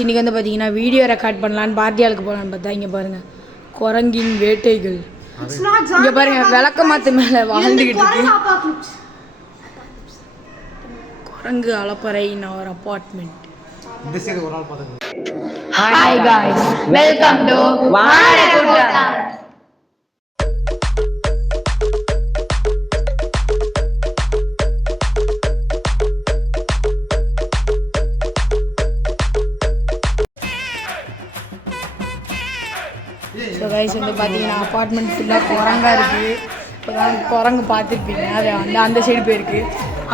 இன்னைக்கு வந்து பார்த்தீங்கன்னா வீடியோ ரெக்கார்ட் பண்ணலான்னு பார்ட்டியாளுக்கு போகலான்னு பார்த்தா இங்கே பாருங்கள் குரங்கின் வேட்டைகள். இங்கே பாருங்க விளக்க மாத்து மேலே வாழ்ந்துக்கிட்டு இருக்கு குரங்கு அலப்பறை in our apartment. Hi guys, welcome to Vaanakutta. So guys வந்து பார்த்தீங்கன்னா அப்பார்ட்மெண்ட் ஃபுல்லாக குரங்கா இருக்குது. இப்போ தான் குரங்கு பார்த்துருப்பீங்க, அது அந்த சைடு போயிருக்கு.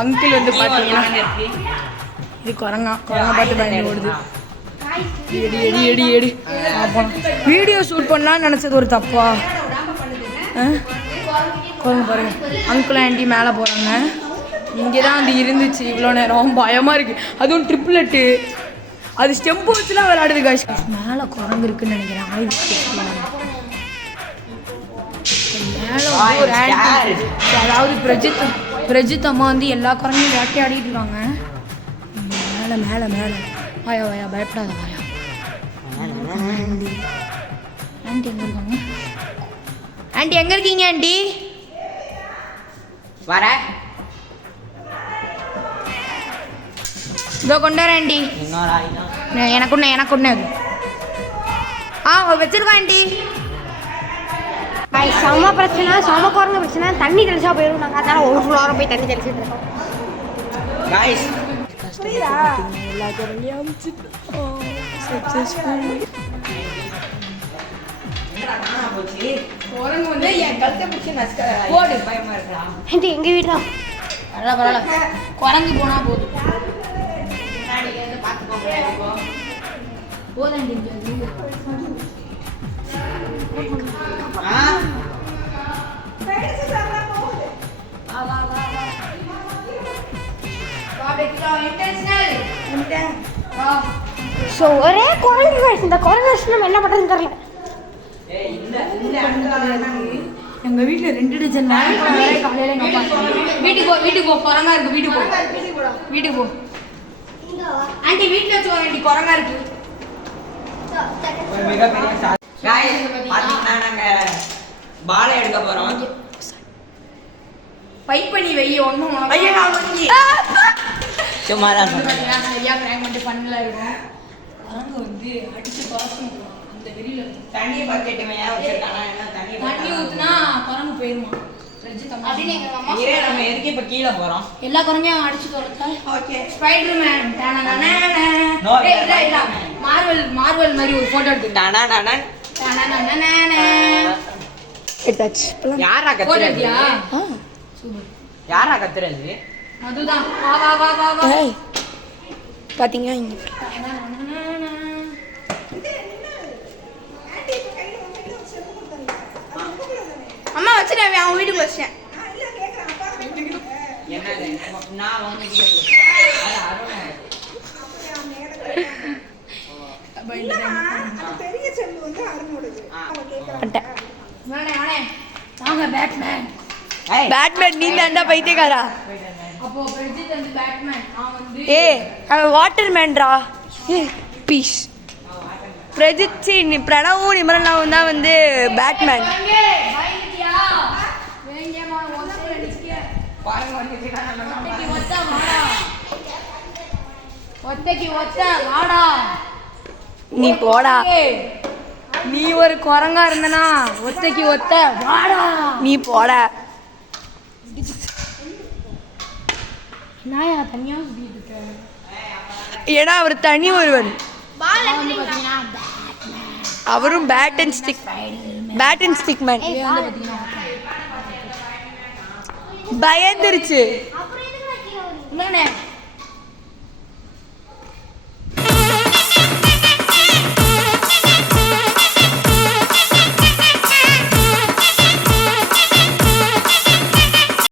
அங்கிள் வந்து பார்த்தீங்கன்னா இது குரங்கா பார்த்து பயந்து ஓடுது. எடி எடி எடி எடி போனோம். வீடியோ ஷூட் பண்ணலான்னு நினச்சது ஒரு தப்பா. குரங்கு பாருங்க, அங்கிள் ஆண்டி மேலே போகிறாங்க. இங்கே தான் அது இருந்துச்சு இவ்வளோ நேரம். பயமாக இருக்குது, அதுவும் ட்ரிப்ளெட்டு. அது ஸ்டெம்பு வச்சுலாம் விளையாடுது காய்ச்சி. மேலே குரங்கு இருக்குன்னு நினைக்கிறேன். மேலே ஒரு ஆண்டி, அதாவது பிரஜித் அம்மா வந்து எல்லா குரங்கையும் வேட்டையாடிட்டு இருக்காங்க. மேலே மேலே மேலே வாயா வாயா, பயப்படாத வாயா. ஆண்டி ஆண்டி எங்கே இருக்காங்க? ஆண்டி எங்கே இருக்கீங்க? ஆண்டி வர இதோ கொண்டாரு ஆண்டி. எனக்கு ஒன்று வச்சிருக்கோம் ஆண்டி. செம பிரச்சனை, செம குரங்கு பிரச்சனை. தண்ணி தெளிச்சா போயிடும். நாங்கள் அதனால ஒரு ஃபுல்லாரம் போய் தண்ணி தெளிச்சுட்டு இருக்கோம். எல்லா குரங்கையும் அமைச்சிட்டோம் சக்ஸஸ்ஃபுல். குரங்கு வந்து என் கழுத்தை பிடிச்சி போடு. பயமா இருக்கலாம் ஆண்டி எங்கள் வீடு தான். பரவாயில்ல, குரங்கு போனால் போதும். போதாண்டி ஸோ ஒரே குரங்கு வயசு. இந்த குரங்கு வயசு நம்ம என்ன பண்ணுறதுன்னு தெரியல. எங்கள் வீட்டில் 2 டஜன் காலையில் வீட்டுக்கு போ குரங்கா இருக்கு. வீட்டுக்கு போ ஆண்டி. வீட்டில் வச்சு ஆண்டி குரங்கா இருக்கு. பாலை எடுக்க போறோம். பைப் பண்ணி வை. ஒன்றும் சும்மா தான் ஐயா பிராங்க் பண்ணிட்டு பண்ணல இருக்கும். குரங்கு வந்து அடிச்சு பாசம் அந்த வெளியில தண்ணி பக்கெட்டுமே வச்சிருக்கானா? என்ன தண்ணி ஊத்துனா குரங்கு போயிருமா? நம்ம எதுக்கு இப்ப கீழே போறோம்? எல்லா குரங்கையும் அடிச்சு தொலைச்சா ஓகே. ஸ்பைடர்மேன் மார்வல் மாதிரி ஒரு போட்டோ எடுத்துக்கிட்டான். யாரா கத்துறது? யாரா கத்துறது? அதுதான். வா வா வா வா வா. பார்த்தீங்க அம்மா வச்சுட்டேன். அவன் வீட்டுக்கு வச்சேன். நான் வந்து பேட்மேன். நீ தாண்டா பைத்தியக்காரா. அப்போ பிரஜித் வந்து பேட்மேன், நான் வந்து அவன் வாட்டர்மேன்ரா. பீஸ் பிரஜித் பிரணவும் நிமரனாவும் தான் வந்து பேட்மேன். நீ போடா. நீ ஒரு குரங்கா இருந்தனா ஒத்தைக்கு ஒத்த வாடா. நீ போடா. நாயா தனியா சுத்திட்டு இருக்க. ஏன்னா அவர் தனி ஒருவன். அவரும் பேட் அண்ட் ஸ்டிக் மேன். பயந்துருச்சு.